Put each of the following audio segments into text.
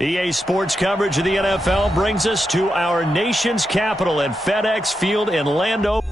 EA Sports coverage of the NFL brings us to our nation's capital at FedEx Field in Orlando.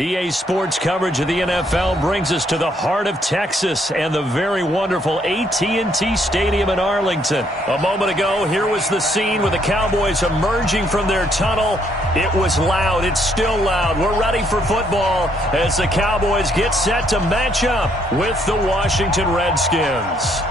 EA Sports coverage of the NFL brings us to the heart of Texas and the very wonderful AT&T Stadium in Arlington. A moment ago, here was the scene with the Cowboys emerging from their tunnel. It was loud. It's still loud. We're ready for football as the Cowboys get set to match up with the Washington Redskins.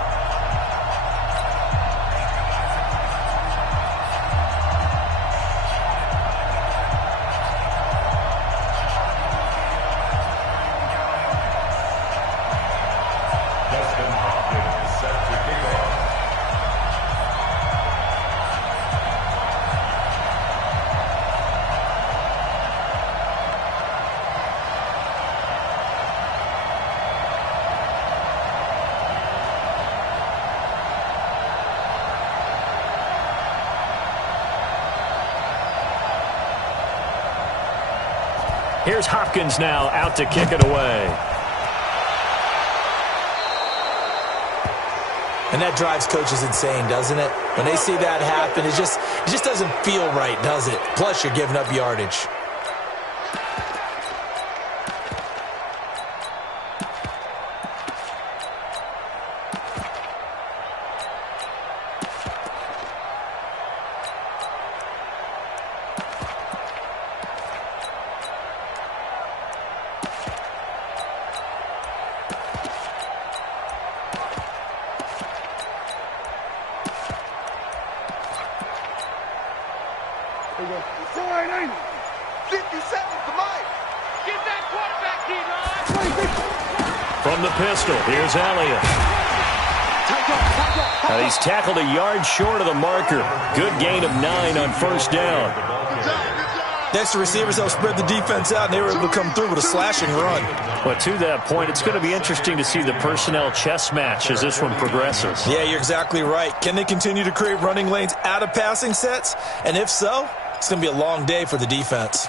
Here's Hopkins now out to kick it away. And that drives coaches insane, doesn't it? When they see that happen, it just doesn't feel right, does it? Plus, you're giving up yardage. From the pistol, here's Elliott. And he's tackled a yard short of the marker. Good gain of 9 on first down. Next, the receivers help spread the defense out, and they were able to come through with a slashing run. But to that point, it's going to be interesting to see the personnel chess match as this one progresses. Yeah, you're exactly right. Can they continue to create running lanes out of passing sets? And if so, it's going to be a long day for the defense.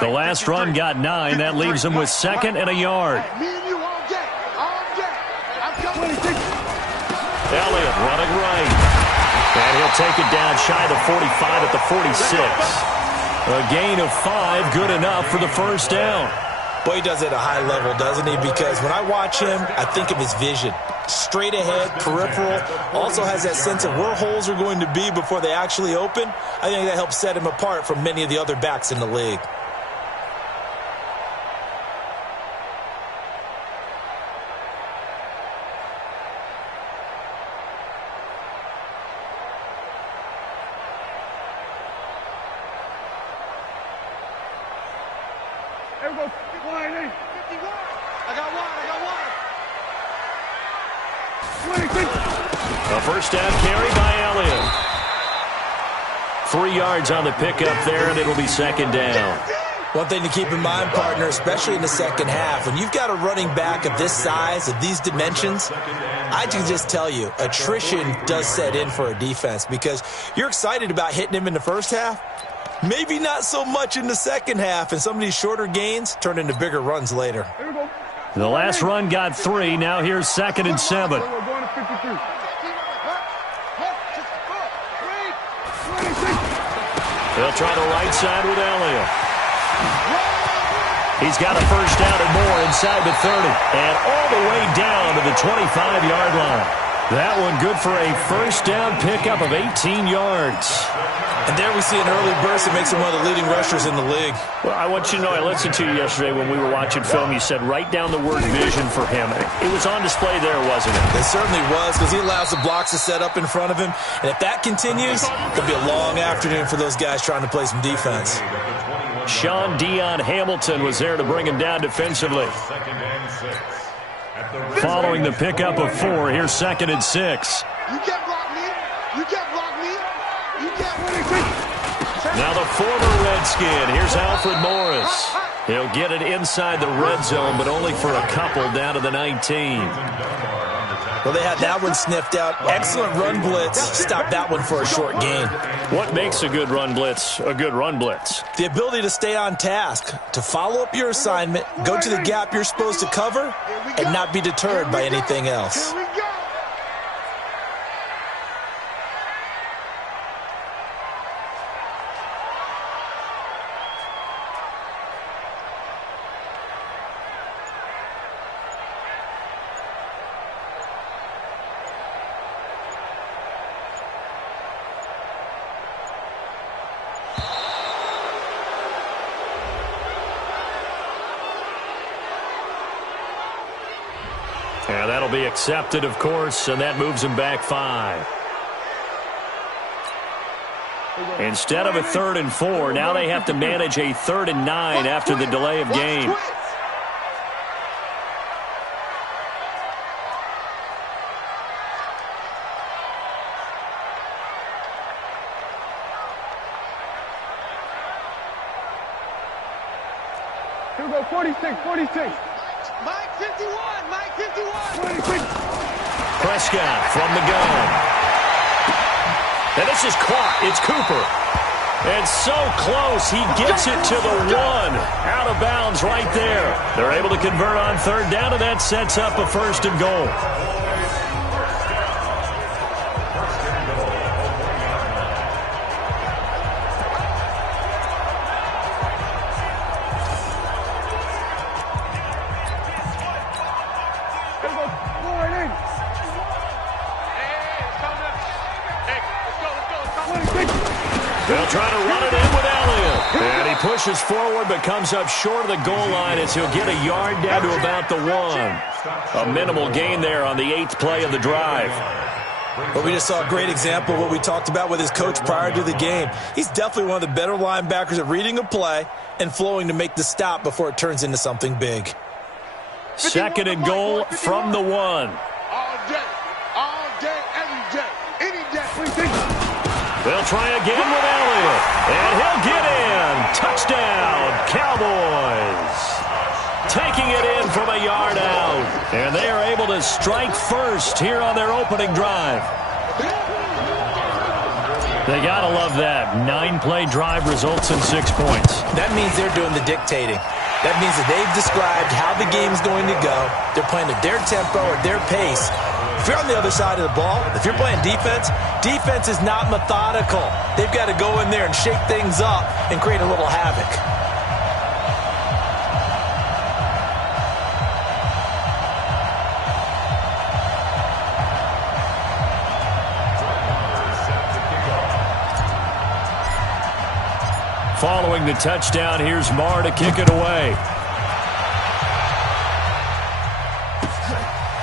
The last run got 9. That leaves him with second and a yard. Elliott running right. And he'll take it down shy of the 45 at the 46. A gain of 5, good enough for the first down. Boy, he does it at a high level, doesn't he? Because when I watch him, I think of his vision. Straight ahead, peripheral, also has that sense of where holes are going to be before they actually open. I think that helps set him apart from many of the other backs in the league. A first down carry by Elliott. 3 yards on the pickup there, and it'll be second down. One thing to keep in mind, partner, especially in the second half, when you've got a running back of this size, of these dimensions, I can just tell you, attrition does set in for a defense because you're excited about hitting him in the first half. Maybe not so much in the second half, and some of these shorter gains turn into bigger runs later. The last run got 3. Now here's 2nd and 7. They'll try the right side with Elliott. He's got a first down and more inside the 30. And all the way down to the 25-yard line. That one good for a first down pickup of 18 yards. And there we see an early burst that makes him one of the leading rushers in the league. Well, I want you to know, I listened to you yesterday when we were watching film. You said write down the word vision for him. It was on display there, wasn't it? It certainly was, because he allows the blocks to set up in front of him. And if that continues, it'll be a long afternoon for those guys trying to play some defense. Sean Dion Hamilton was there to bring him down defensively. Following the pickup of 4, here's 2nd and 6. You can't block me. You can't block me. You can't. Now the former Redskin. Here's Alfred Morris. He'll get it inside the red zone, but only for a couple down to the 19. Well, they had that one sniffed out. Excellent run blitz. Stopped that one for a short gain. What makes a good run blitz a good run blitz? The ability to stay on task, to follow up your assignment, go to the gap you're supposed to cover, and not be deterred by anything else. Here we go. Yeah, that'll be accepted, of course, and that moves him back 5. Instead of a 3rd and 4, now they have to manage a 3rd and 9 after the delay of game. Here we go, 46. Mike 51, Mike 51. Prescott from the gun. And this is caught. It's Cooper. And so close, he gets it to the 1. Out of bounds right there. They're able to convert on 3rd down, and that sets up a 1st and goal. They'll try to run it in with Elliott. And he pushes forward but comes up short of the goal line as he'll get a yard down to about the 1. A minimal gain there on the 8th play of the drive. But we just saw a great example of what we talked about with his coach prior to the game. He's definitely one of the better linebackers at reading a play and flowing to make the stop before it turns into something big. 2nd and goal from the 1. All day, every day, any day. They'll try again with Elliott. And he'll get in. Touchdown, Cowboys. Taking it in from a yard out. And they are able to strike first here on their opening drive. They got to love that. 9-play drive results in 6 points. That means they're doing the dictating. That means that they've described how the game's going to go. They're playing at their tempo or their pace. If you're on the other side of the ball, if you're playing defense, defense is not methodical. They've got to go in there and shake things up and create a little havoc. Following the touchdown, here's Marr to kick it away.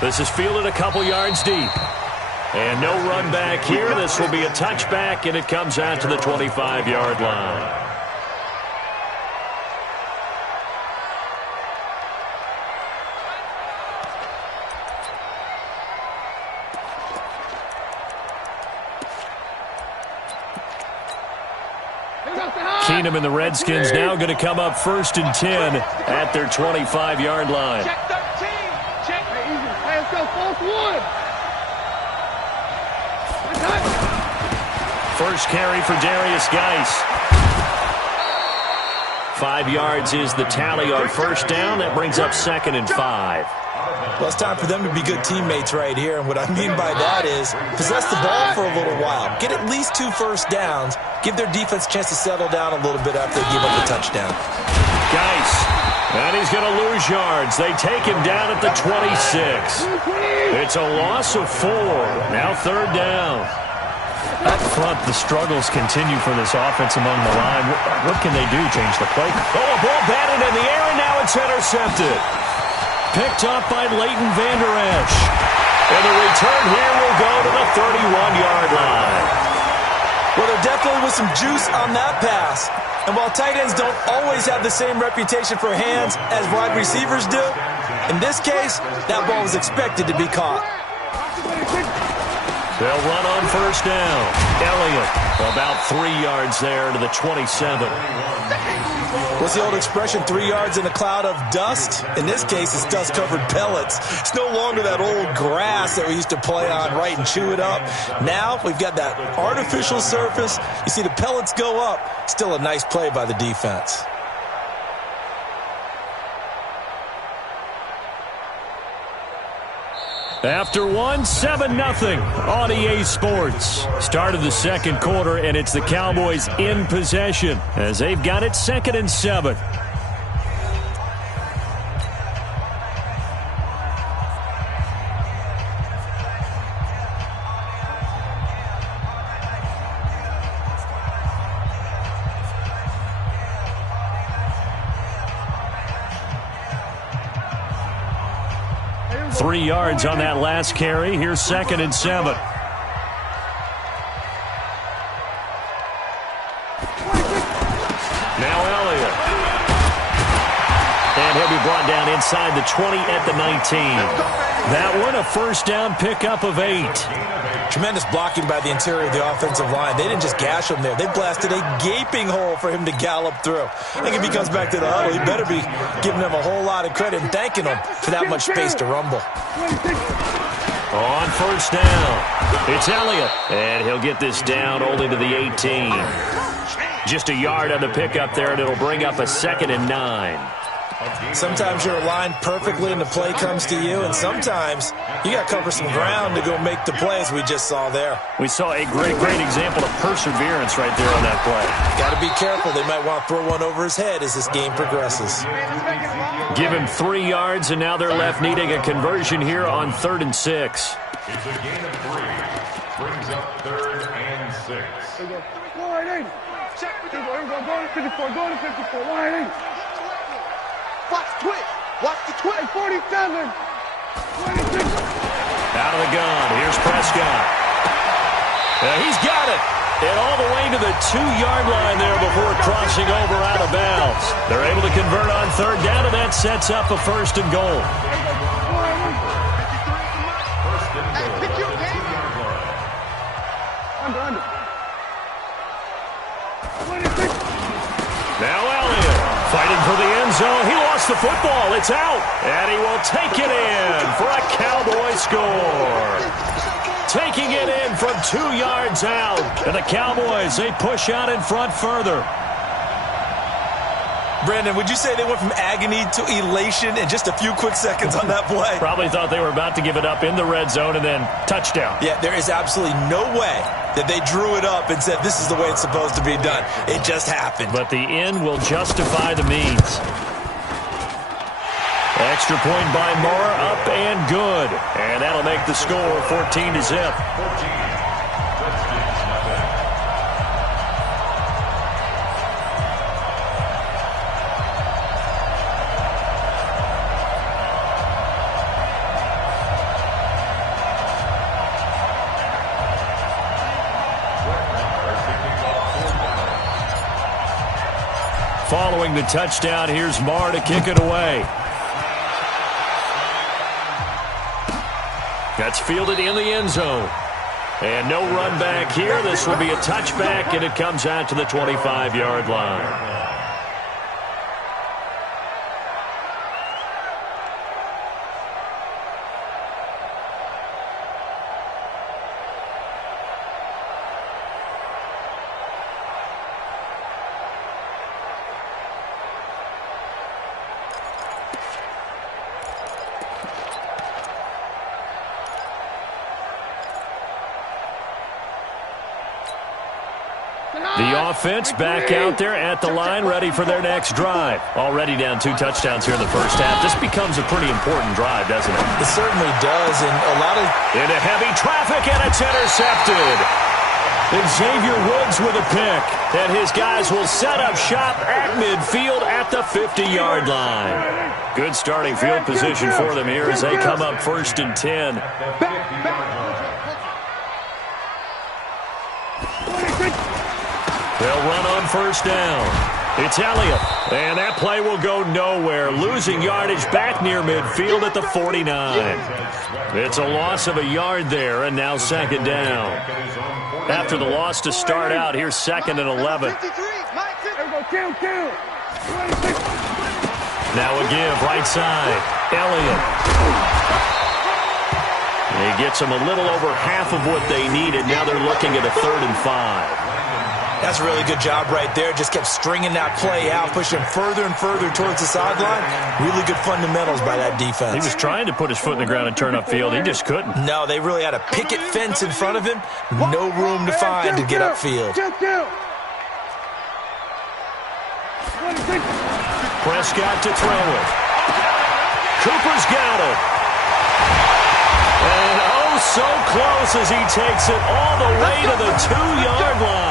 This is fielded a couple yards deep. And no run back here. This will be a touchback, and it comes out to the 25-yard line. Keenum and the Redskins now going to come up 1st and 10 at their 25-yard line. Check 13. Check. Hey, easy. Hey, let's go. Fourth one. First carry for Darius Geis. 5 yards is the tally on first down. That brings up 2nd and 5. Well, it's time for them to be good teammates right here. And what I mean by that is possess the ball for a little while. Get at least 2 first downs. Give their defense a chance to settle down a little bit after they give up the touchdown. Geis. And he's going to lose yards. They take him down at the 26. It's a loss of 4. Now 3rd down. Up front, the struggles continue for this offense among the line. What can they do? Change the play? Oh, a ball batted in the air, and now it's intercepted. Picked up by Leighton Vander Esch. And the return here will go to the 31-yard line. Well, there definitely was some juice on that pass. And while tight ends don't always have the same reputation for hands as wide receivers do, in this case, that ball was expected to be caught. They'll run on first down. Elliott about 3 yards there to the 27. What's the old expression, 3 yards in a cloud of dust? In this case, it's dust-covered pellets. It's no longer that old grass that we used to play on, right, and chew it up. Now we've got that artificial surface. You see the pellets go up. Still a nice play by the defense. After 7-0 on EA Sports. Start of the second quarter, and it's the Cowboys in possession as they've got it 2nd and 7. Three yards on that last carry. Here's 2nd and 7. Now Elliott. And he'll be brought down inside the 20 at the 19. That one a first down pickup of 8. Tremendous blocking by the interior of the offensive line. They didn't just gash him there. They blasted a gaping hole for him to gallop through. I think if he comes back to the huddle, he better be giving them a whole lot of credit and thanking them for that much space to rumble. On first down, it's Elliott. And he'll get this down only to the 18. Just a yard on the pickup there, and it'll bring up a 2nd and 9. Sometimes you're aligned perfectly and the play comes to you, and sometimes you got to cover some ground to go make the plays we just saw there. We saw a great example of perseverance right there on that play. Got to be careful. They might want to throw one over his head as this game progresses. Give him 3 yards, and now they're left needing a conversion here on 3rd and 6. It's a gain of 3. Brings up 3rd and 6. Go right in. Check. Go to 54. Go to 54. Right in. Watch the twitch. Watch the twitch. 47. 26. Out of the gun. Here's Prescott. He's got it. And all the way to the 2-yard line there before crossing over out of bounds. They're able to convert on 3rd down, and that sets up a 1st and goal. Now Elliott fighting for the end zone. He lost the football. It's out. And he will take it in for a Cowboy score. Taking it in from 2 yards out. And the Cowboys, they push out in front further. Brandon, would you say they went from agony to elation in just a few quick seconds on that play? Probably thought they were about to give it up in the red zone and then touchdown. Yeah, there is absolutely no way that they drew it up and said this is the way it's supposed to be done. It just happened. But the end will justify the means. Extra point by Moore, up and good. And that'll make the score 14-0. Following the touchdown, here's Marr to kick it away. That's fielded in the end zone. And no run back here. This will be a touchback, and it comes out to the 25-yard line. The offense back out there at the line, ready for their next drive. Already down 2 touchdowns here in the first half. This becomes a pretty important drive, doesn't it? It certainly does, and a lot of... Into heavy traffic, and it's intercepted. Xavier Woods with a pick, and his guys will set up shop at midfield at the 50-yard line. Good starting field position for them here as they come up 1st and 10. They'll run on 1st down. It's Elliott, and that play will go nowhere. Losing yardage back near midfield at the 49. It's a loss of a yard there, and now 2nd down. After the loss to start out, here's 2nd and 11. Now a give, right side. Elliott. He gets them a little over half of what they needed. Now they're looking at a 3rd and 5. That's a really good job right there. Just kept stringing that play out, pushing him further and further towards the sideline. Really good fundamentals by that defense. He was trying to put his foot in the ground and turn upfield. He just couldn't. No, they really had a picket fence in front of him. No room to find to get upfield. Prescott to throw it. Cooper's got it. And oh, so close as he takes it all the way to the 2-yard line.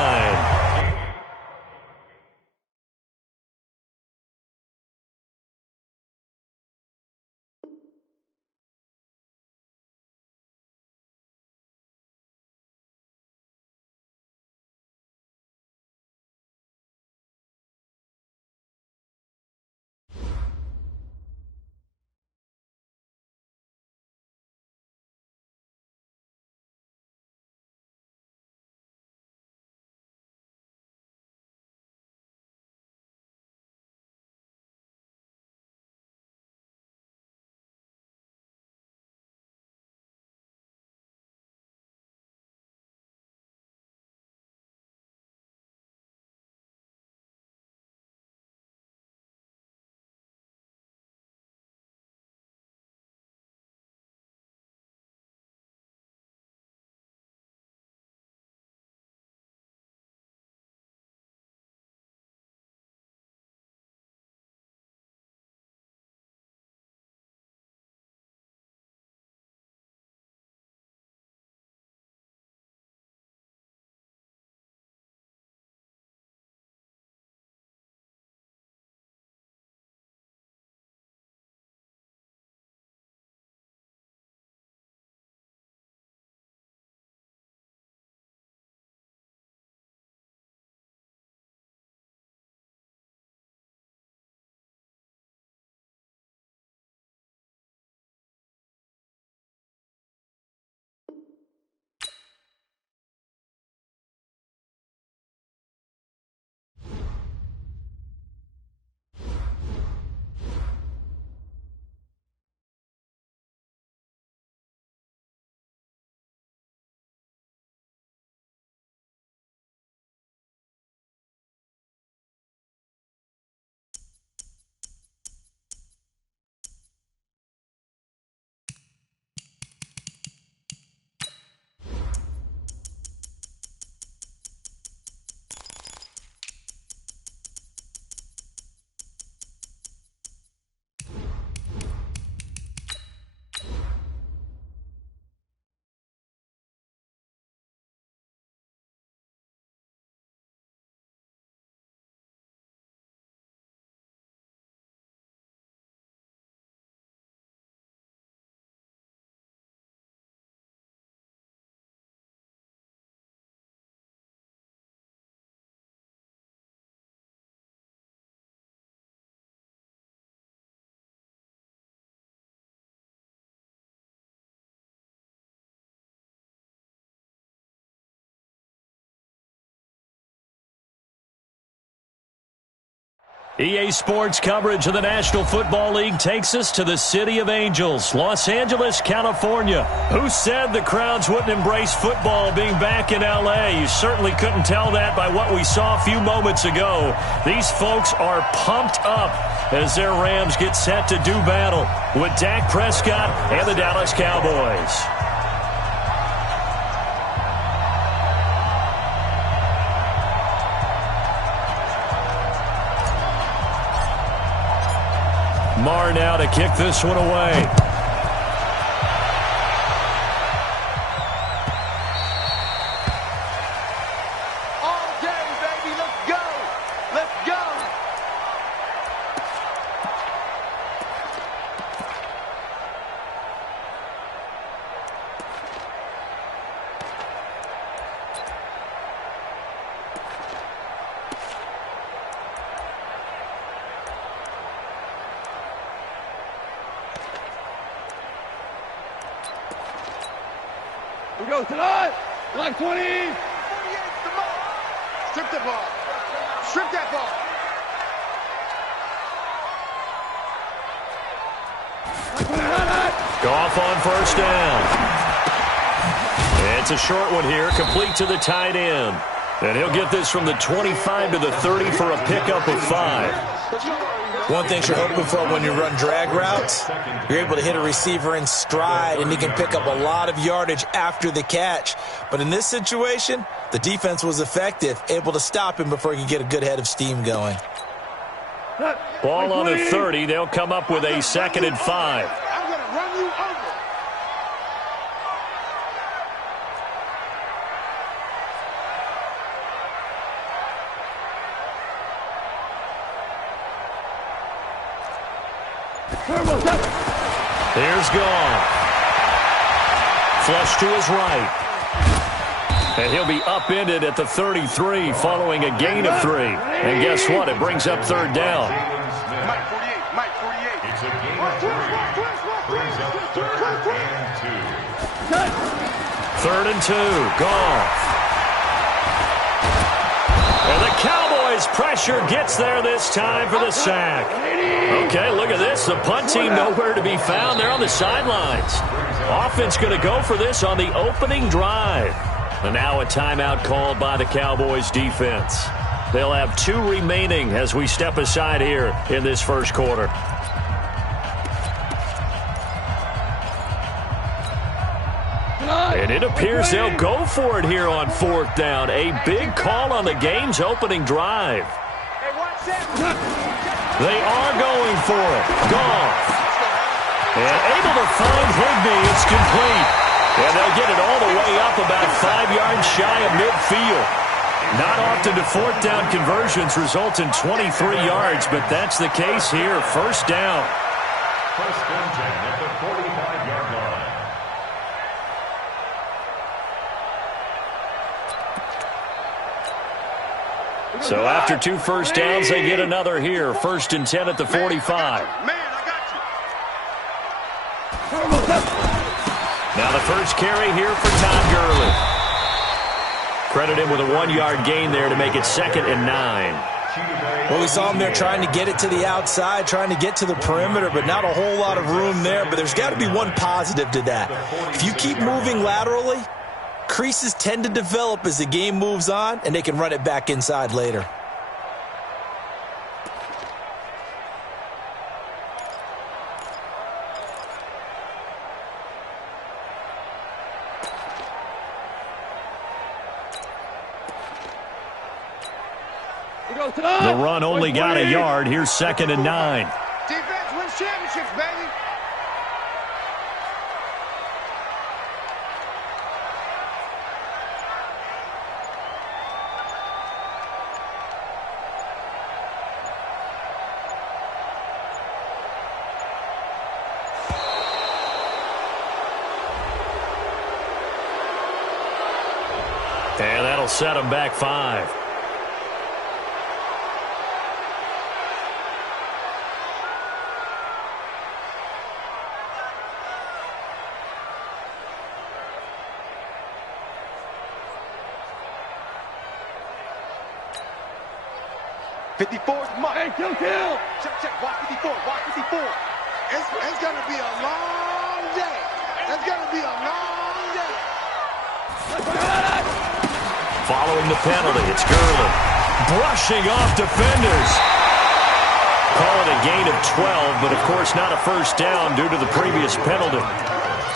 EA Sports coverage of the National Football League takes us to the City of Angels, Los Angeles, California. Who said the crowds wouldn't embrace football being back in L.A.? You certainly couldn't tell that by what we saw a few moments ago. These folks are pumped up as their Rams get set to do battle with Dak Prescott and the Dallas Cowboys. Marr now to kick this one away. All day, baby. Let's go. Let's go. We go tonight. Like 20. 48's the ball. Strip the ball. Strip that ball. Goff on first down. It's a short one here, complete to the tight end. And he'll get this from the 25 to the 30 for a pickup of 5. One thing you're hoping for when you run drag routes, you're able to hit a receiver in stride, and he can pick up a lot of yardage after the catch. But in this situation, the defense was effective, able to stop him before he could get a good head of steam going. Ball on the 30. They'll come up with a 2nd and 5. I'm going to run you over. Here's Goff. Flush to his right. And he'll be upended at the 33 following a gain of 3. And guess what? It brings up 3rd down. Mike 48. Mike 48. It's a gain of 3. Brings up 3rd and 2. 3rd and 2. Goff. And the Cowboys pressure gets there this time for the sack. Okay, look at this. The punt team nowhere to be found. They're on the sidelines. Offense going to go for this on the opening drive. And now a timeout called by the Cowboys defense. They'll have 2 remaining as we step aside here in this first quarter. And it appears they'll go for it here on 4th down. A big call on the game's opening drive. Hey, watch that. They are going for it. Goff. And able to find Higbee. It's complete. And they'll get it all the way up about 5 yards shy of midfield. Not often do 4th down conversions result in 23 yards, but that's the case here. 1st down. 1st and 10 at the 45-yard line. So after 2 first downs, they get another here. 1st and 10 at the 45. Man, I got you. Now the first carry here for Todd Gurley. Credit him with a 1-yard gain there to make it 2nd and 9. Well, we saw him there trying to get it to the outside, trying to get to the perimeter, but not a whole lot of room there. But there's got to be one positive to that. If you keep moving laterally, creases tend to develop as the game moves on, and they can run it back inside later. The run only got a yard. Here's 2nd and 9. Defense wins championships, baby. And that'll set them back 5. 54's mark. Hey, kill. Check. Watch 54. It's going to be a long day. It's going to be a long day. Following the penalty, it's Gurley. Brushing off defenders. Call it a gain of 12, but of course not a first down due to the previous penalty.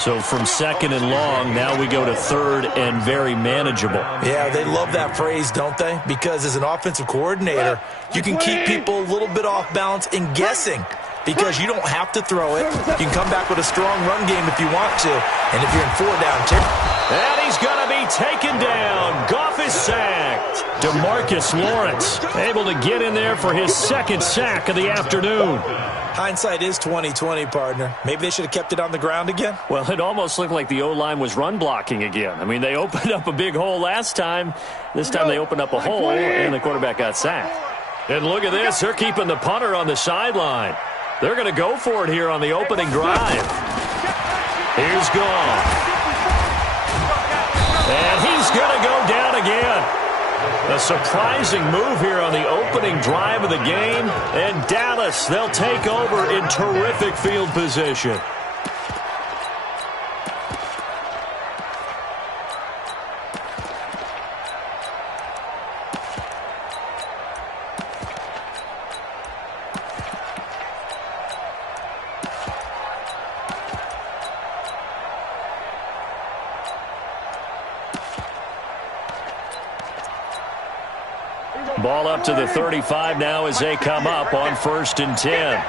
So from second and long, now we go to third and very manageable. Yeah, they love that phrase, don't they? Because as an offensive coordinator, you can keep people a little bit off balance and guessing because you don't have to throw it. You can come back with a strong run game if you want to. And if you're in 4 down, and he's going to be taken down. Goff is sacked. DeMarcus Lawrence able to get in there for his second sack of the afternoon. Hindsight is 20/20, partner. Maybe they should have kept it on the ground again. Well, it almost looked like the O-line was run blocking again. I mean, they opened up a big hole last time. This time they opened up a hole, and the quarterback got sacked. And look at this. They're keeping the punter on the sideline. They're going to go for it here on the opening drive. Here's Goff. And he's going to go down again. A surprising move here on the opening drive of the game. And Dallas, they'll take over in terrific field position. Ball up to the 35 now as they come up on 1st and 10.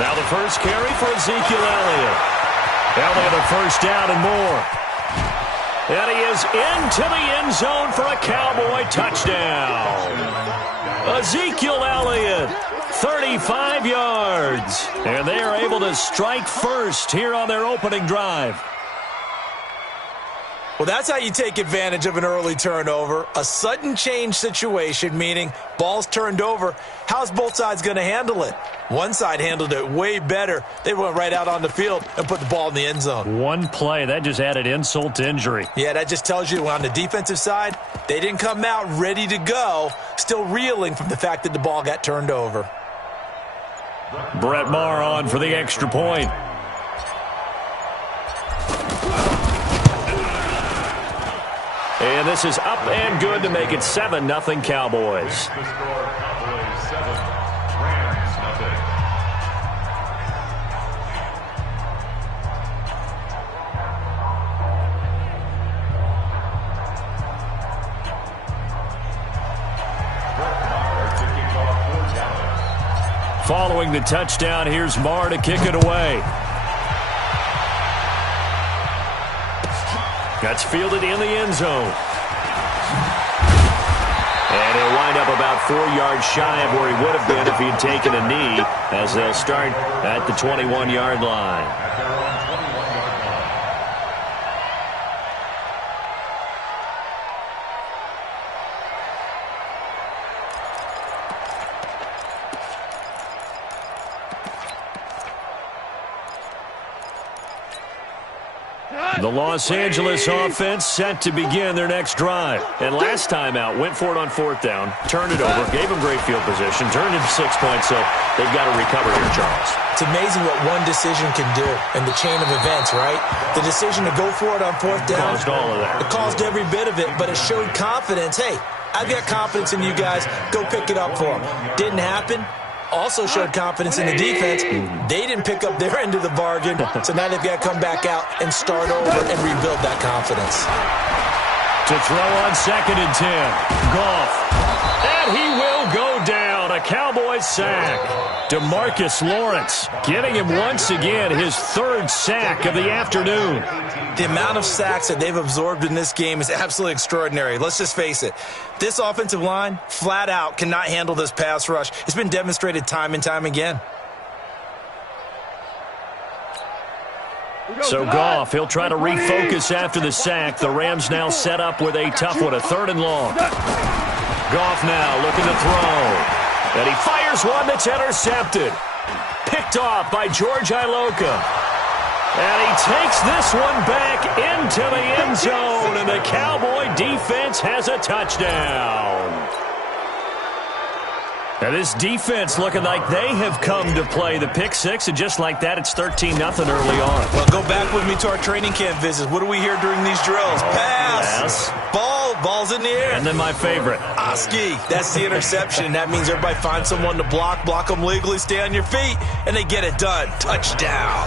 Now the first carry for Ezekiel Elliott. Elliott a first down and more. And he is into the end zone for a Cowboy touchdown. Ezekiel Elliott, 35 yards. And they are able to strike first here on their opening drive. Well, that's how you take advantage of an early turnover. A sudden change situation, meaning ball's turned over. How's both sides going to handle it? One side handled it way better. They went right out on the field and put the ball in the end zone. One play, that just added insult to injury. Yeah, that just tells you on the defensive side, they didn't come out ready to go, still reeling from the fact that the ball got turned over. Brett Maher on for the extra point. And this is up and good to make it 7-0 Cowboys. Following the touchdown, here's Maher to kick it away. That's fielded in the end zone. And he'll wind up about 4 yards shy of where he would have been if he had taken a knee, as they'll start at the 21-yard line. The Los Angeles offense set to begin their next drive. And last time out, went for it on 4th down, turned it over, gave them great field position, turned it to 6 points, so they've got to recover here, Charles. It's amazing what one decision can do in the chain of events, right? The decision to go for it on 4th down. Caused all of that. It caused every bit of it, but it showed confidence. Hey, I've got confidence in you guys. Go pick it up for them. Didn't happen. Also showed confidence in the defense. They didn't pick up their end of the bargain, so now they've got to come back out and start over and rebuild that confidence. To throw on 2nd and 10. Goff. And he will go down. A Cowboys sack. DeMarcus Lawrence getting him once again his 3rd sack of the afternoon. The amount of sacks that they've absorbed in this game is absolutely extraordinary. Let's just face it. This offensive line, flat out, cannot handle this pass rush. It's been demonstrated time and time again. So Goff, he'll try to refocus after the sack. The Rams now set up with a tough one, a 3rd and long. Goff now looking to throw. And he fires one that's intercepted. Picked off by George Iloka. And he takes this one back into the end zone. And the Cowboy defense has a touchdown. Now this defense looking like they have come to play the pick six, and just like that, it's 13-0 early on. Well, go back with me to our training camp visits. What do we hear during these drills? Pass. Ball's in the air. And then my favorite. Oski. That's the interception. That means everybody finds someone to block them legally, stay on your feet, and they get it done. Touchdown.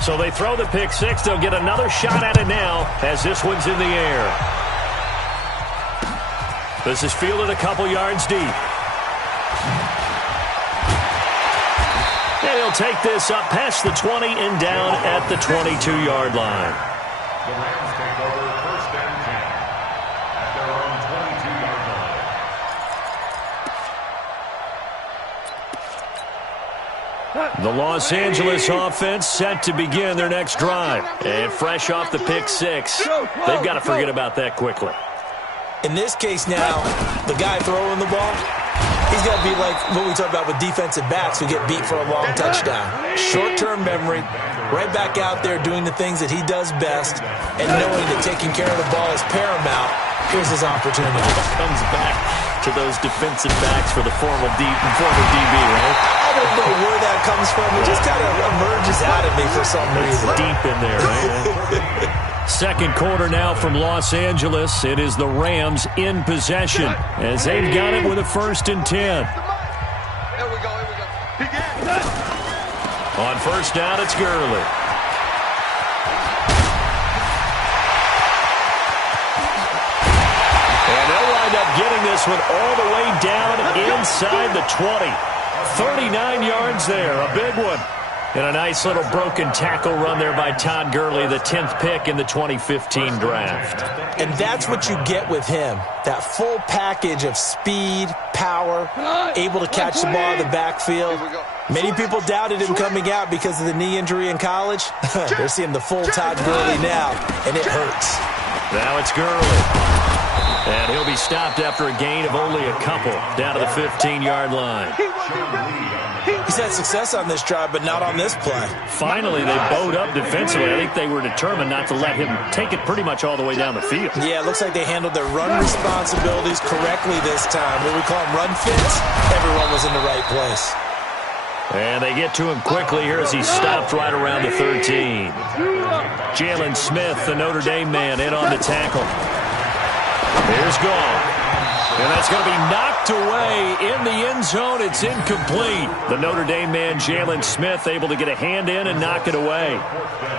So they throw the pick six. They'll get another shot at it now as this one's in the air. This is fielded a couple yards deep. And he'll take this up past the 20 and down at the 22-yard line. The Rams take over 1st and 10 at their own 22-yard line. The Los Angeles offense set to begin their next drive. And fresh off the pick six, they've got to forget about that quickly. In this case now, the guy throwing the ball, he's got to be like what we talk about with defensive backs who get beat for a long touchdown. Short-term memory, right back out there doing the things that he does best, and knowing that taking care of the ball is paramount. Here's his opportunity. Comes back to those defensive backs for the former DB, right? I don't know where that comes from. It just kind of emerges out of me for some reason. Deep in there, right? Second quarter now from Los Angeles. It is the Rams in possession as they've got it with a 1st and 10. Here we go. On first down, it's Gurley. And they'll wind up getting this one all the way down inside the 20. 39 yards there, a big one. And a nice little broken tackle run there by Todd Gurley, the 10th pick in the 2015 draft. And that's what you get with him, that full package of speed, power, able to catch the ball in the backfield. Many people doubted him coming out because of the knee injury in college. They're seeing the full Todd Gurley now, and it hurts. Now it's Gurley. And he'll be stopped after a gain of only a couple down to the 15-yard line. He's had success on this drive, but not on this play. Finally, they bowed up defensively. I think they were determined not to let him take it pretty much all the way down the field. Yeah, it looks like they handled their run responsibilities correctly this time. What we call them run fits, everyone was in the right place. And they get to him quickly here as he's stopped right around the 13. Jalen Smith, the Notre Dame man, in on the tackle. Here's Gall. And that's going to be knocked away in the end zone. It's incomplete. The Notre Dame man, Jalen Smith, able to get a hand in and knock it away.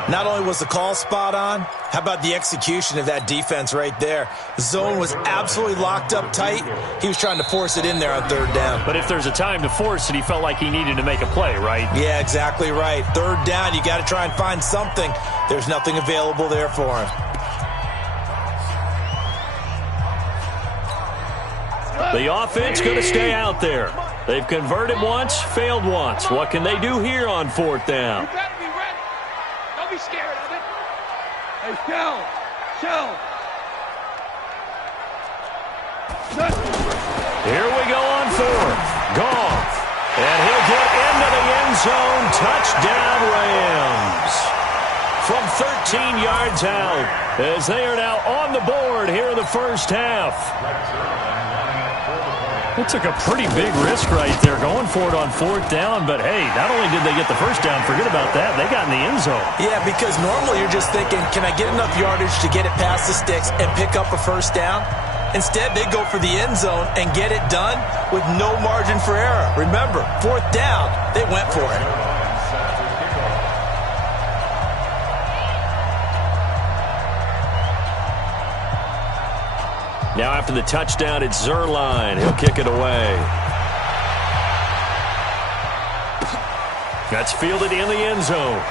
Not only was the call spot on, how about the execution of that defense right there? The zone was absolutely locked up tight. He was trying to force it in there on 3rd down. But if there's a time to force it, he felt like he needed to make a play, right? Yeah, exactly right. 3rd down, you got to try and find something. There's nothing available there for him. The offense going to stay out there. They've converted once, failed once. What can they do here on 4th down? You better be ready. Don't be scared of it. Hey, Shell. Here we go on 4th. Goff. And he'll get into the end zone. Touchdown, Rams. From 13 yards out as they are now on the board here in the first half. It took a pretty big risk right there going for it on 4th down, but hey, not only did they get the first down, forget about that, they got in the end zone. Yeah, because normally you're just thinking, can I get enough yardage to get it past the sticks and pick up a first down? Instead, they go for the end zone and get it done with no margin for error. Remember, 4th down, they went for it. Now after the touchdown, it's Zerline. He'll kick it away. That's fielded in the end zone.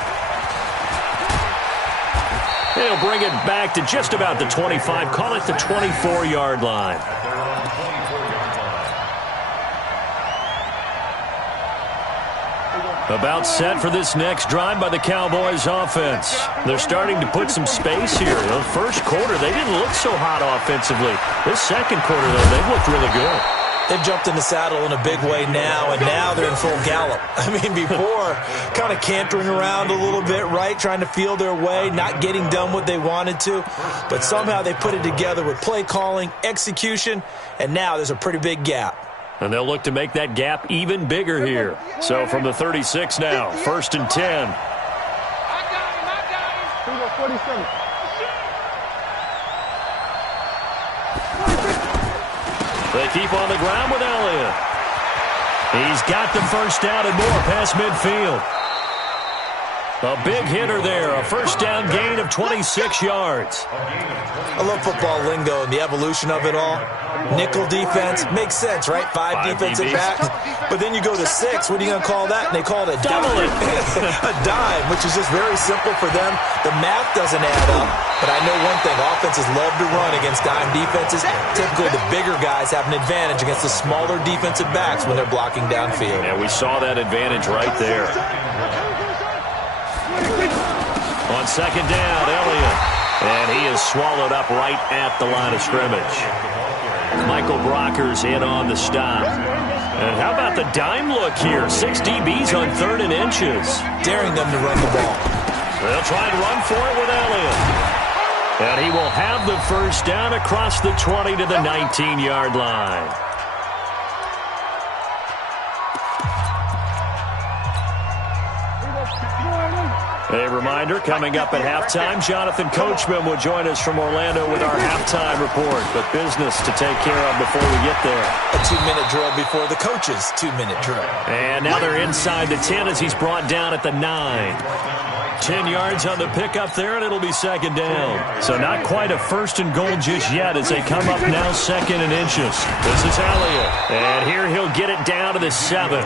He'll bring it back to just about the 25. Call it the 24-yard line. About set for this next drive by the Cowboys offense. They're starting to put some space here. In the first quarter, they didn't look so hot offensively. This second quarter, though, they've looked really good. They've jumped in the saddle in a big way now, and now they're in full gallop. I mean, before, kind of cantering around a little bit, right, trying to feel their way, not getting done what they wanted to, but somehow they put it together with play calling, execution, and now there's a pretty big gap. And they'll look to make that gap even bigger here. So from the 36 now, 1st and 10. I got him. 47. They keep on the ground with Elliott. He's got the first down and more past midfield. A big hitter there, a first down gain of 26 yards. I love football lingo and the evolution of it all. Nickel defense makes sense, right? Five defensive backs. But then you go to 6. What are you going to call that? And they call it a dime. A dime, which is just very simple for them. The math doesn't add up. But I know one thing. Offenses love to run against dime defenses. Typically, the bigger guys have an advantage against the smaller defensive backs when they're blocking downfield. And we saw that advantage right there. On 2nd down, Elliott. And he is swallowed up right at the line of scrimmage. Michael Brocker's in on the stop. And how about the dime look here? 6 DBs on 3rd and inches. Daring them to run the ball. They'll try and run for it with Elliott. And he will have the first down across the 20 to the 19-yard line. A reminder, coming up at halftime, Jonathan Coachman will join us from Orlando with our halftime report. But business to take care of before we get there. A 2-minute drill before the coach's 2-minute drill. And now they're inside the 10 as he's brought down at the 9. 10 yards on the pickup there, and it'll be 2nd down. So not quite a 1st and goal just yet as they come up now 2nd and inches. This is Elliott. And here he'll get it down to the 7.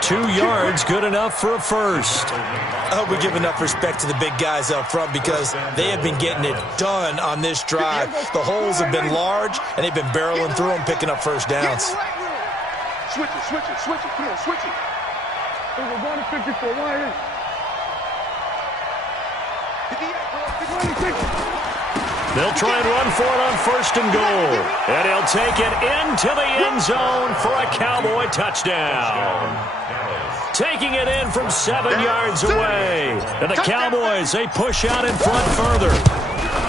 2 yards, good enough for a first. I hope we give enough respect to the big guys up front because they have been getting it done on this drive. The holes have been large, and they've been barreling through them, picking up first downs. Switch it. Come on, switch it. We're going to 54. Line They'll try and run for it on 1st and goal. And he'll take it into the end zone for a Cowboy touchdown. Taking it in from 7 yards away. And the Cowboys, they push out in front further.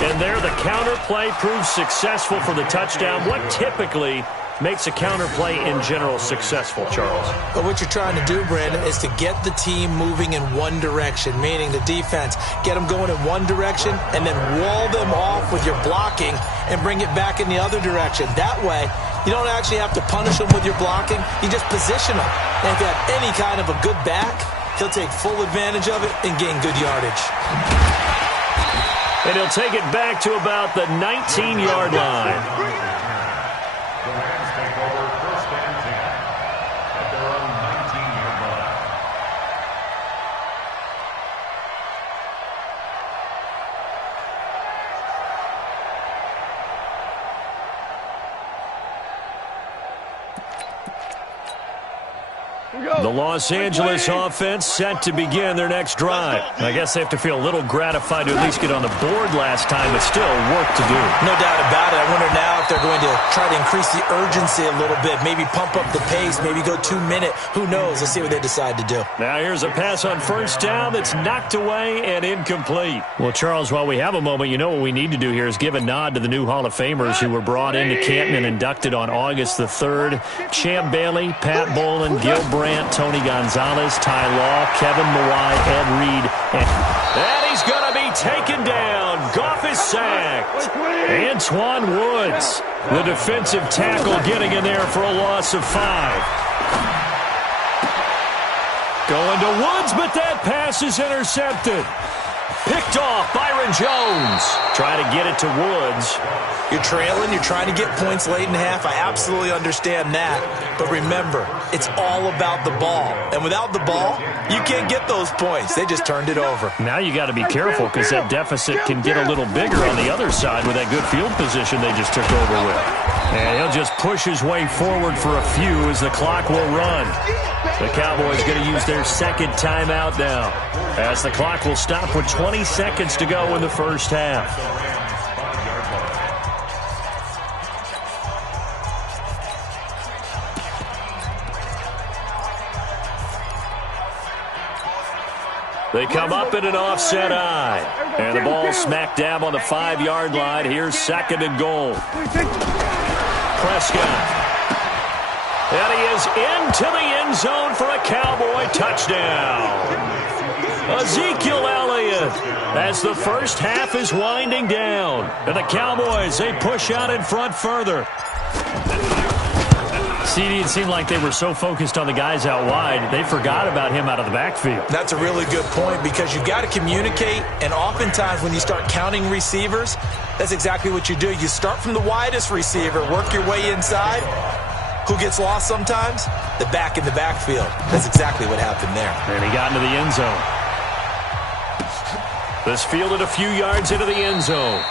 And there the counter play proves successful for the touchdown. What typically makes a counter play in general successful, Charles? But what you're trying to do, Brandon, is to get the team moving in one direction, meaning the defense. Get them going in one direction and then wall them off with your blocking and bring it back in the other direction. That way, you don't actually have to punish them with your blocking. You just position them. And if you have any kind of a good back, he'll take full advantage of it and gain good yardage. And he'll take it back to about the 19-yard line. The Rams take over 1st and 10 at their own 19-yard line. The Los Angeles offense set to begin their next drive. I guess they have to feel a little gratified to at least get on the board last time, but still work to do. No doubt about it. I wonder now if they're going to try to increase the urgency a little bit, maybe pump up the pace, maybe go 2-minute. Who knows? Let's see what they decide to do. Now here's a pass on 1st down that's knocked away and incomplete. Well, Charles, while we have a moment, you know what we need to do here is give a nod to the new Hall of Famers who were brought into Canton and inducted on August the 3rd. Champ Bailey, Pat Bolin, Gil Brandt, Tony Gonzalez, Ty Law, Kevin Mawai, Ed Reed, and he's going to be taken down. Goff is sacked. Antoine Woods, the defensive tackle, getting in there for a loss of 5. Going to Woods, but that pass is intercepted. Picked off Byron Jones. Try to get it to Woods. You're trailing. You're trying to get points late in half. I absolutely understand that. But remember, it's all about the ball. And without the ball, you can't get those points. They just turned it over. Now you got to be careful because that deficit can get a little bigger on the other side with that good field position they just took over with. And he'll just push his way forward for a few as the clock will run. The Cowboys going to use their 2nd timeout now as the clock will stop with 20 seconds to go in the first half. They come up in an offset eye. And the ball smack dab on the 5-yard line. Here's 2nd and goal. Prescott. And he is into the end zone for a Cowboy touchdown. Ezekiel Elliott as the first half is winding down. And the Cowboys, they push out in front further. CD, it seemed like they were so focused on the guys out wide, they forgot about him out of the backfield. That's a really good point because you got to communicate, and oftentimes when you start counting receivers, that's exactly what you do. You start from the widest receiver, work your way inside. Who gets lost sometimes? The back in the backfield. That's exactly what happened there. And he got into the end zone. This fielded a few yards into the end zone.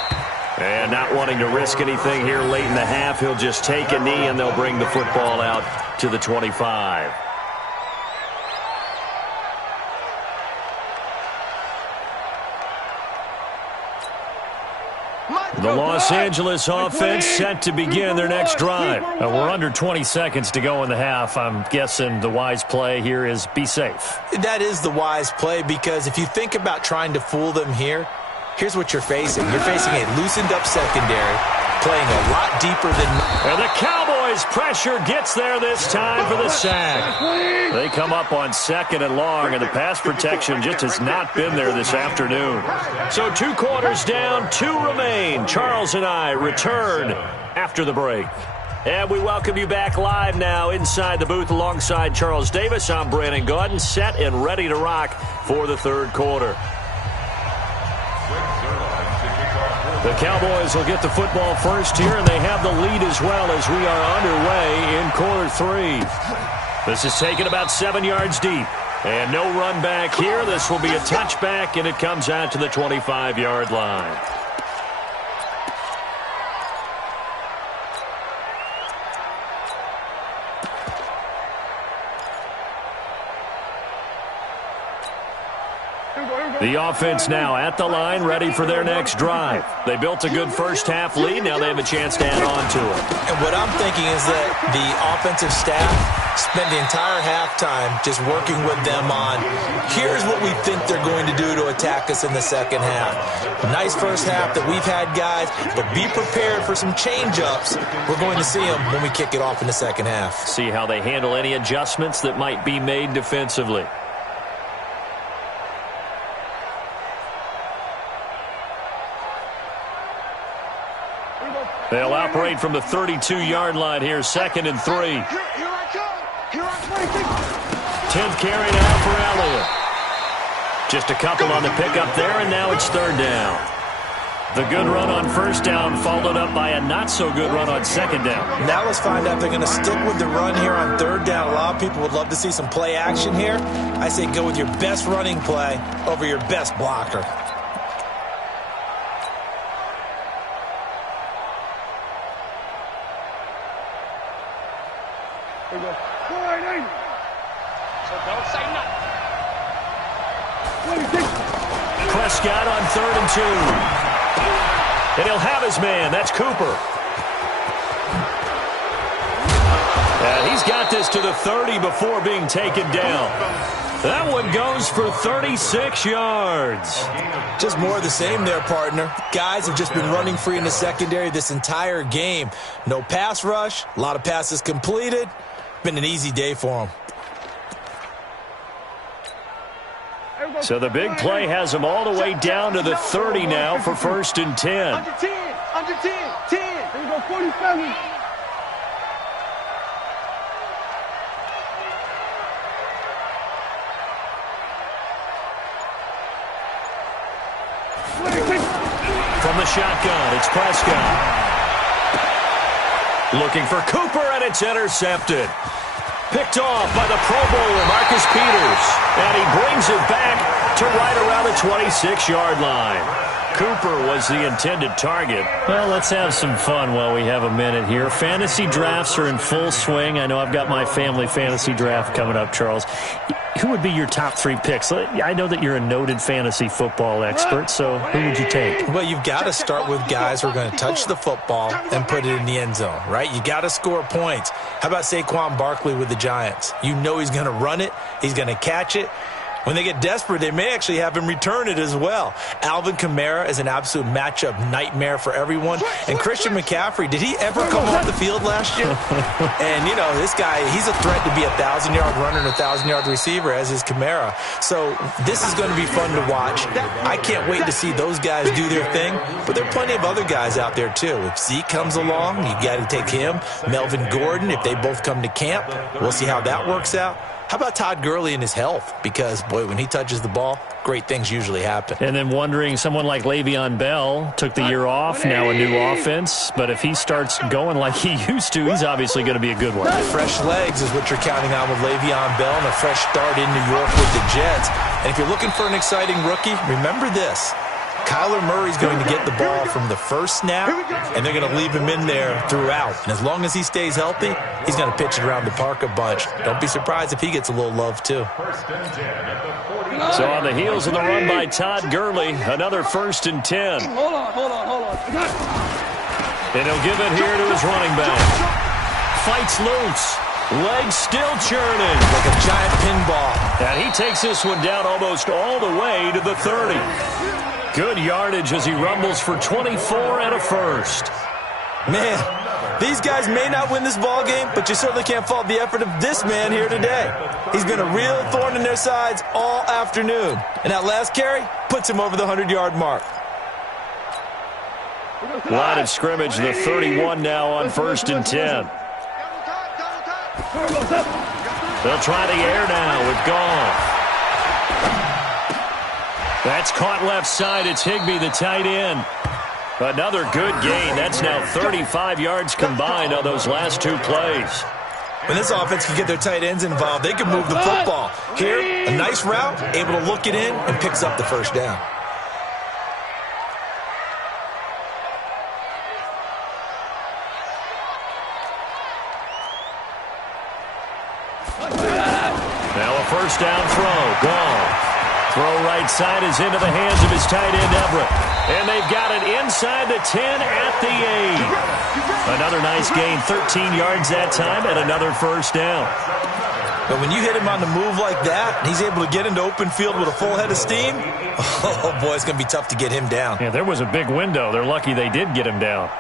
And not wanting to risk anything here late in the half, he'll just take a knee and they'll bring the football out to the 25. The Los Angeles offense set to begin their next drive. We're under 20 seconds to go in the half. I'm guessing the wise play here is be safe. That is the wise play because if you think about trying to fool them here, here's what you're facing. You're facing a loosened up secondary, playing a lot deeper than... And the Cowboys pressure gets there this time for the sack. They come up on 2nd and long, and the pass protection just has not been there this afternoon. So 2 quarters down, 2 remain. Charles and I return after the break. And we welcome you back live now inside the booth alongside Charles Davis. I'm Brandon Gaudin, set and ready to rock for the 3rd quarter. The Cowboys will get the football first here, and they have the lead as well as we are underway in quarter 3. This is taken about 7 yards deep. And no run back here. This will be a touchback, and it comes out to the 25-yard line. The offense now at the line, ready for their next drive. They built a good first-half lead. Now they have a chance to add on to it. And what I'm thinking is that the offensive staff spent the entire halftime just working with them on, here's what we think they're going to do to attack us in the second half. Nice first half that we've had, guys, but be prepared for some change-ups. We're going to see them when we kick it off in the second half. See how they handle any adjustments that might be made defensively. They'll operate from the 32-yard line here, 2nd and 3. 10th carry now for Elliott. Just a couple on the pickup there, and now it's 3rd down. The good run on 1st down followed up by a not-so-good run on 2nd down. Now let's find out if they're going to stick with the run here on 3rd down. A lot of people would love to see some play action here. I say go with your best running play over your best blocker. There we go. 480. So don't say nothing. Prescott on 3rd and 2. And he'll have his man. That's Cooper. And he's got this to the 30 before being taken down. That one goes for 36 yards. Just more of the same there, partner. Guys have just been running free in the secondary this entire game. No pass rush, a lot of passes completed. Been an easy day for them. So the big play has them all the way down to the 30 now for 1st and 10. Under 10, 10. There we go, 47. From the shotgun, it's Prescott. Looking for Cooper, and it's intercepted. Picked off by the Pro Bowler, Marcus Peters. And he brings it back to right around the 26-yard line. Cooper was the intended target. Well, let's have some fun while we have a minute here. Fantasy drafts are in full swing. I know I've got my family fantasy draft coming up, Charles. Who would be your top 3 picks? I know that you're a noted fantasy football expert, so who would you take? Well, you've got to start with guys who are going to touch the football and put it in the end zone, right? You got to score points. How about Saquon Barkley with the Giants? You know he's going to run it. He's going to catch it. When they get desperate, they may actually have him return it as well. Alvin Kamara is an absolute matchup nightmare for everyone. And Christian McCaffrey, did he ever come off the field last year? And, you know, this guy, he's a threat to be a 1,000-yard runner and a 1,000-yard receiver, as is Kamara. So this is going to be fun to watch. I can't wait to see those guys do their thing. But there are plenty of other guys out there, too. If Zeke comes along, you got to take him. Melvin Gordon, if they both come to camp, we'll see how that works out. How about Todd Gurley and his health? Because, boy, when he touches the ball, great things usually happen. And then wondering, someone like Le'Veon Bell took the year off, now a new offense. But if he starts going like he used to, he's obviously going to be a good one. Fresh legs is what you're counting on with Le'Veon Bell and a fresh start in New York with the Jets. And if you're looking for an exciting rookie, remember this. Kyler Murray's going to get the ball from the first snap, and they're going to leave him in there throughout. And as long as he stays healthy, he's going to pitch it around the park a bunch. Don't be surprised if he gets a little love, too. So on the heels of the run by Todd Gurley, another 1st and 10. Hold on. And he'll give it here to his running back. Fights loose. Legs still churning. Like a giant pinball. And he takes this one down almost all the way to the 30. Good yardage as he rumbles for 24 and a first. Man, these guys may not win this ball game, but you certainly can't fault the effort of this man here today. He's been a real thorn in their sides all afternoon. And that last carry puts him over the 100-yard mark. Line of scrimmage, the 31 now on 1st and 10. They'll try the air now with Goff. That's caught left side. It's Higbee, the tight end. Another good gain. That's now 35 yards combined on those last 2 plays. When this offense can get their tight ends involved, they can move the football. Here, a nice route, able to look it in, and picks up the first down. Now a first down throw. Goff. Throw right side is into the hands of his tight end, Everett. And they've got it inside the 10 at the 8. Another nice gain, 13 yards that time, and another first down. But when you hit him on the move like that, and he's able to get into open field with a full head of steam, oh, boy, it's going to be tough to get him down. Yeah, there was a big window. They're lucky they did get him down.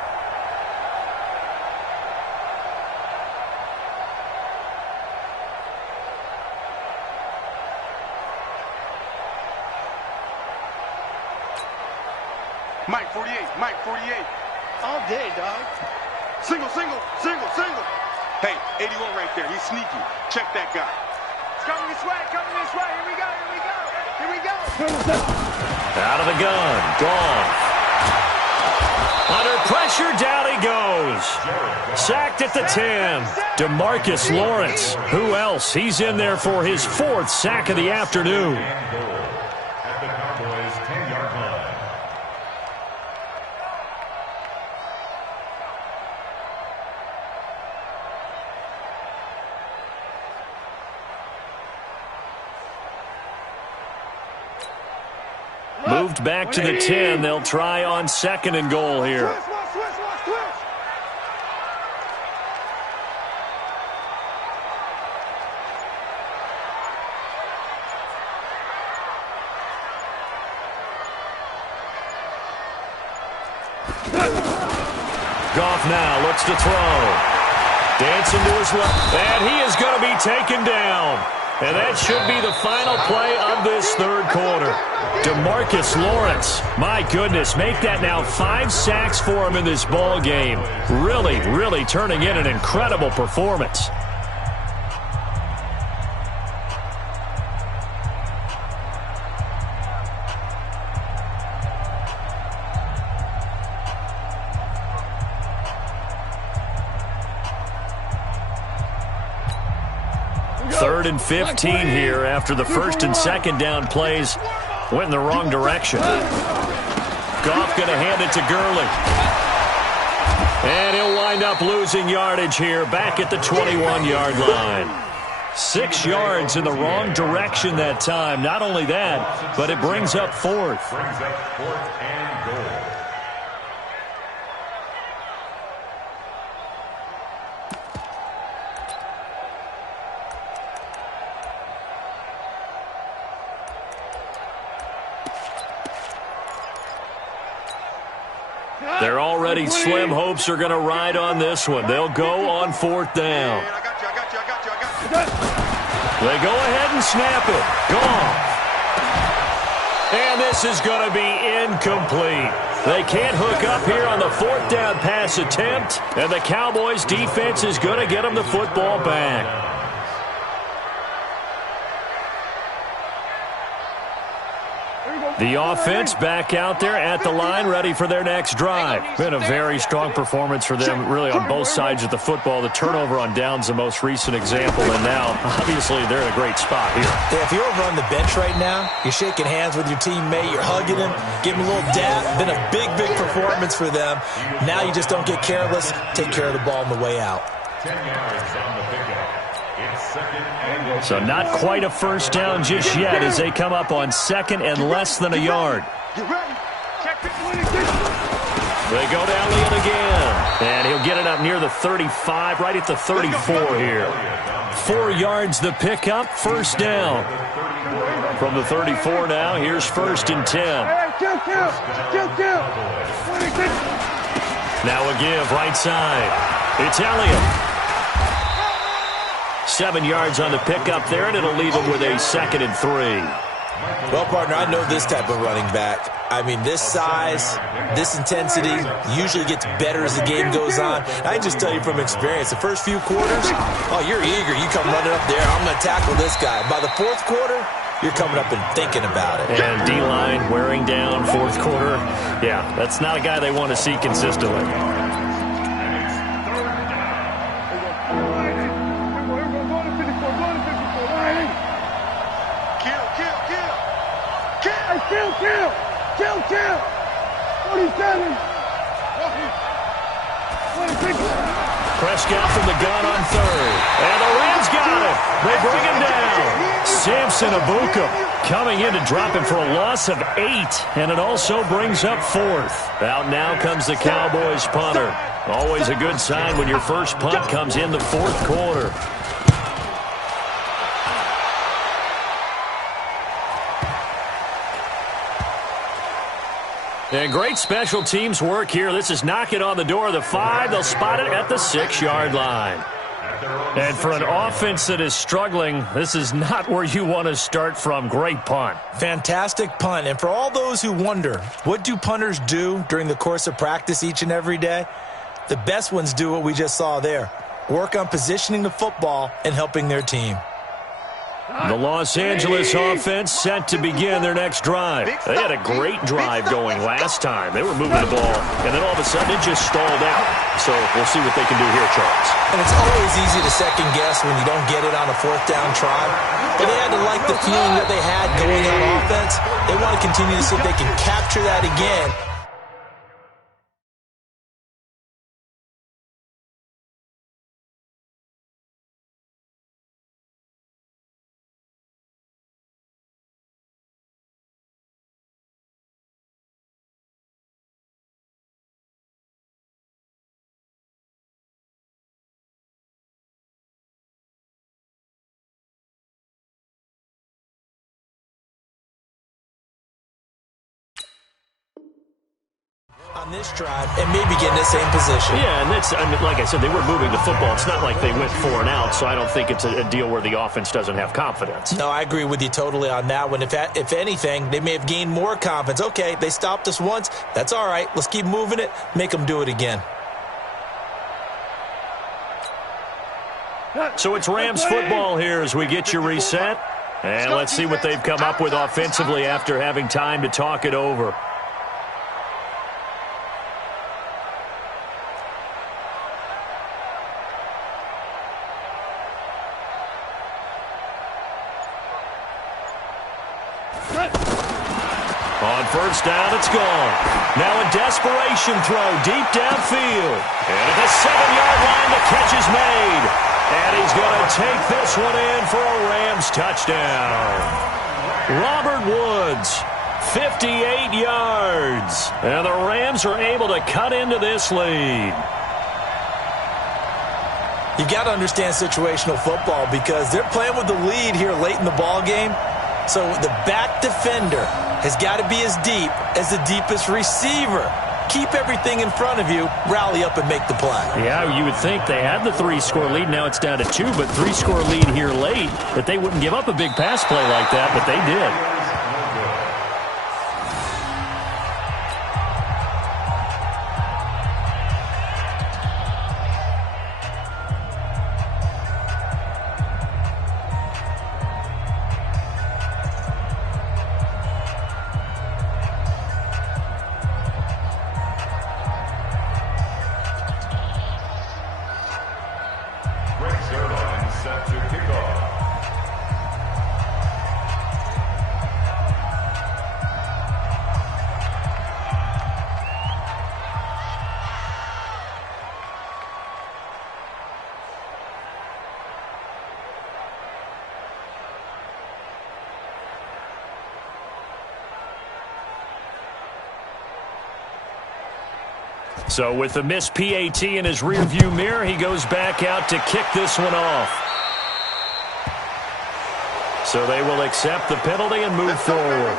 Mike 48. All day, dog. Single. Hey, 81 right there. He's sneaky. Check that guy. It's coming this way. Here we go. Out of the gun. Goff. Under pressure, down he goes. Sacked at the 10. DeMarcus Lawrence. Who else? He's in there for his 4th sack of the afternoon. At the Cowboys' 10-yard line. Moved back to the 10. They'll try on 2nd and goal here. Goff now looks to throw. Dancing to his left. And he is going to be taken down. And that should be the final play of this 3rd quarter. DeMarcus Lawrence, my goodness, make that now 5 sacks for him in this ball game. Really turning in an incredible performance. Third and 15 here after the 1st and 2nd down plays went in the wrong direction. Goff going to hand it to Gurley. And he'll wind up losing yardage here back at the 21-yard line. 6 yards in the wrong direction that time. Not only that, but it brings up 4th. Brings up 4th and goal. Their already slim hopes are going to ride on this one. They'll go on 4th down. I got you. They go ahead and snap it. Gone. And this is going to be incomplete. They can't hook up here on the 4th down pass attempt, and the Cowboys defense is going to get them the football back. The offense back out there at the line, ready for their next drive. Been a very strong performance for them, really, on both sides of the football. The turnover on downs, the most recent example, and now, obviously, they're in a great spot here. Yeah, if you're over on the bench right now, you're shaking hands with your teammate, you're hugging him, giving him a little dap. Been a big, big performance for them. Now you just don't get careless. Take care of the ball on the way out. 10 yards on the pickup. It's 2nd and So not quite a first down just yet as they come up on 2nd and less than a yard. Get ready. Check this one. They go to Elliott again, and he'll get it up near the 35, right at the 34 here. 4 yards the pickup, first down. From the 34 now, here's 1st and 10. Now a give, right side. It's Elliott. 7 yards on the pickup there, and it'll leave him with a 2nd and 3. Well, partner, I know this type of running back. I mean, this size, this intensity usually gets better as the game goes on. I can just tell you from experience, the first few quarters, oh, you're eager. You come running up there, I'm going to tackle this guy. By the 4th quarter, you're coming up and thinking about it. And D-line wearing down 4th quarter. Yeah, that's not a guy they want to see consistently. Kill. 47. Prescott from the gun on 3rd. And the Rams got it. They bring him down. Samson Abuka coming in to drop him for a loss of 8. And it also brings up 4th. Out now comes the Cowboys punter. Always a good sign when your first punt comes in the 4th quarter. And great special teams work here. This is knocking on the door of the 5. They'll spot it at the 6-yard line. And for an offense that is struggling, this is not where you want to start from. Great punt. Fantastic punt. And for all those who wonder, what do punters do during the course of practice each and every day? The best ones do what we just saw there. Work on positioning the football and helping their team. The Los Angeles offense set to begin their next drive. They had a great drive going last time. They were moving the ball, and then all of a sudden it just stalled out. So we'll see what they can do here, Charles. And it's always easy to second guess when you don't get it on a 4th down try. But they had to like the feeling that they had going on offense. They want to continue to see if they can capture that again. On this drive and maybe get in the same position. Yeah, and that's, I mean, like I said, they were moving the football. It's not like they went 4 and out, so I don't think it's a deal where the offense doesn't have confidence. No, I agree with you totally on that one. If anything, they may have gained more confidence. Okay, they stopped us once. That's all right. Let's keep moving it. Make them do it again. So it's Rams football here as we get you reset. And let's see what they've come up with offensively after having time to talk it over. On first down, it's gone. Now a desperation throw deep downfield. And at the 7-yard line, the catch is made. And he's going to take this one in for a Rams touchdown. Robert Woods, 58 yards. And the Rams are able to cut into this lead. You've got to understand situational football because they're playing with the lead here late in the ball game. So the back defender has got to be as deep as the deepest receiver. keep everything in front of you, rally up and make the play. Yeah, you would think they had the 3-score lead. Now it's down to 2, but 3-score lead here late, that they wouldn't give up a big pass play like that, but they did. Set to kick off. So with the missed PAT in his rearview mirror, he goes back out to kick this one off. So they will accept the penalty and move forward.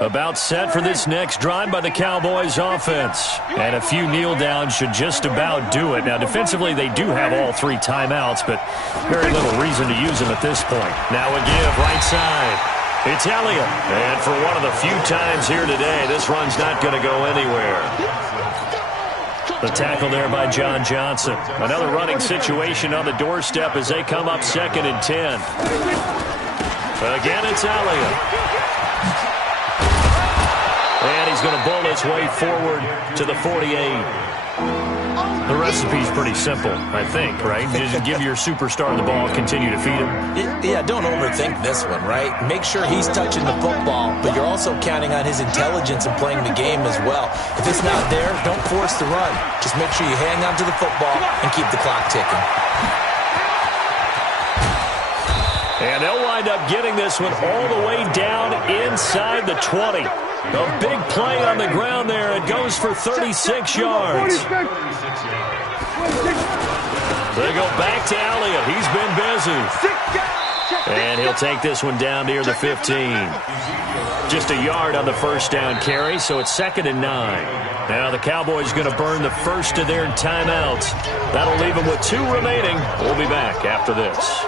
About set for this next drive by the Cowboys offense. And a few kneel downs should just about do it. Now, defensively, they do have all 3 timeouts, but very little reason to use them at this point. Now a give right side. It's Elliott. And for one of the few times here today, this run's not going to go anywhere. The tackle there by John Johnson. Another running situation on the doorstep as they come up 2nd and 10. Again, it's Elliott. And he's going to bull his way forward to the 48. The recipe's pretty simple, I think, right? Just give your superstar the ball, continue to feed him. Yeah, don't overthink this one, right? Make sure he's touching the football, but you're also counting on his intelligence and playing the game as well. If it's not there, don't force the run. Just make sure you hang on to the football and keep the clock ticking. And they'll wind up getting this one all the way down inside the 20. A big play on the ground there. It goes for 36 yards. They go back to Elliott. He's been busy. And he'll take this one down near the 15. Just a yard on the first down carry, so it's 2nd and 9. Now the Cowboys going to burn the first of their timeouts. That'll leave them with 2 remaining. We'll be back after this.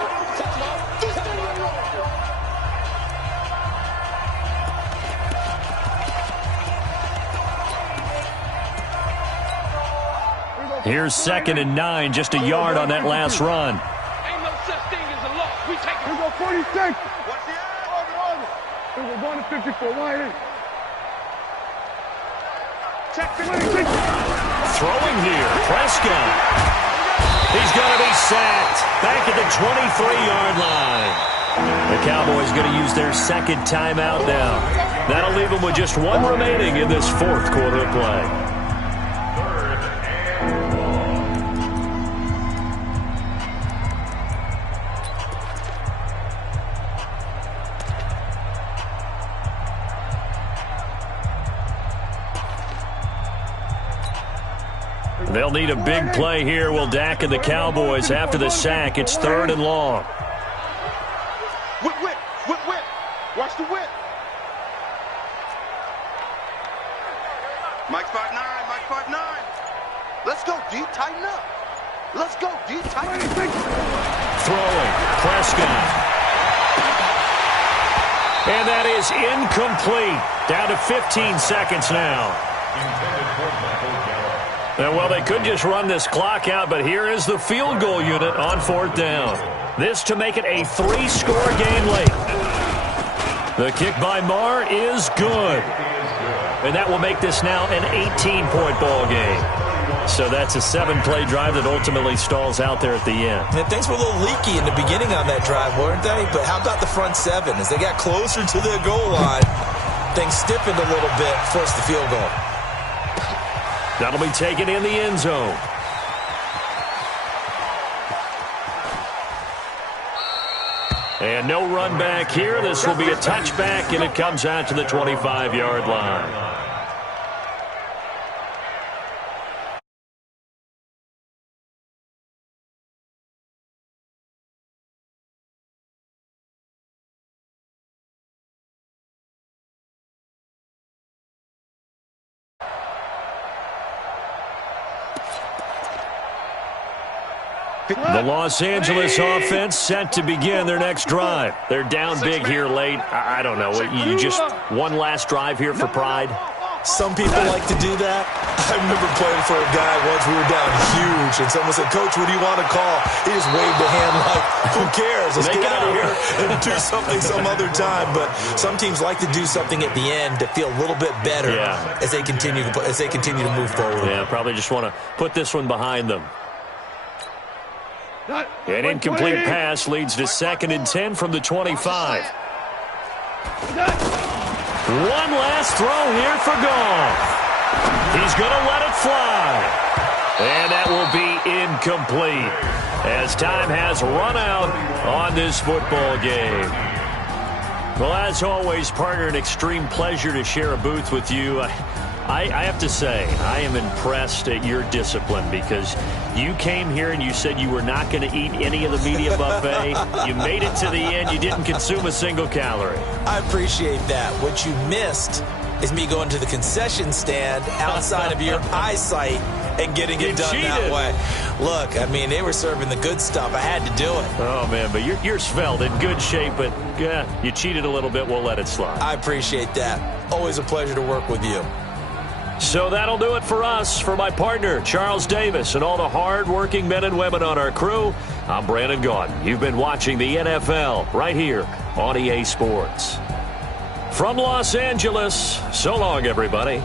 Here's 2nd and 9, just a yard on that last run. Ain't no such thing as a loss. We take it. We go 46. What's the order? We go 1 to 54. Why is? Check 26. Throwing here, Prescott. He's going to be sacked back at the 23-yard line. The Cowboys going to use their 2nd timeout now. That'll leave them with just 1 remaining in this 4th quarter of play. They'll need a big play here. Will Dak and the Cowboys after the sack. It's 3rd and long. Whip. Watch the whip. Mike 5'9", Mike 5'9". Let's go, D. Tighten up. Let's go, D. Tighten up. Throwing. Prescott. And that is incomplete. Down to 15 seconds now. And, well, they could just run this clock out, but here is the field goal unit on 4th down. This to make it a 3-score game late. The kick by Marr is good. And that will make this now an 18-point ball game. So that's a 7-play drive that ultimately stalls out there at the end. And things were a little leaky in the beginning on that drive, weren't they? But how about the front 7? As they got closer to the goal line, things stiffened a little bit, forced the field goal. That'll be taken in the end zone. And no run back here. This will be a touchback, and it comes out to the 25-yard line. The Los Angeles offense set to begin their next drive. They're down big here late. I don't know. You just one last drive here for pride? Some people like to do that. I remember playing for a guy once. We were down huge, and someone said, "Coach, what do you want to call?" He just waved a hand like, "Who cares? Let's get out of here and do something some other time." But some teams like to do something at the end to feel a little bit better as they continue to move forward. Yeah, probably just want to put this one behind them. An incomplete pass leads to 2nd and 10 from the 25. One last throw here for Goff. He's going to let it fly. And that will be incomplete as time has run out on this football game. Well, as always, partner, an extreme pleasure to share a booth with you. I have to say, I am impressed at your discipline because you came here and you said you were not going to eat any of the media buffet. You made it to the end. You didn't consume a single calorie. I appreciate that. What you missed is me going to the concession stand outside of your eyesight and getting it done that way. Look, I mean, they were serving the good stuff. I had to do it. Oh, man, but you're svelte, in good shape, but you cheated a little bit. We'll let it slide. I appreciate that. Always a pleasure to work with you. So that'll do it for us. For my partner, Charles Davis, and all the hard-working men and women on our crew, I'm Brandon Gaudin. You've been watching the NFL right here on EA Sports. From Los Angeles, so long, everybody.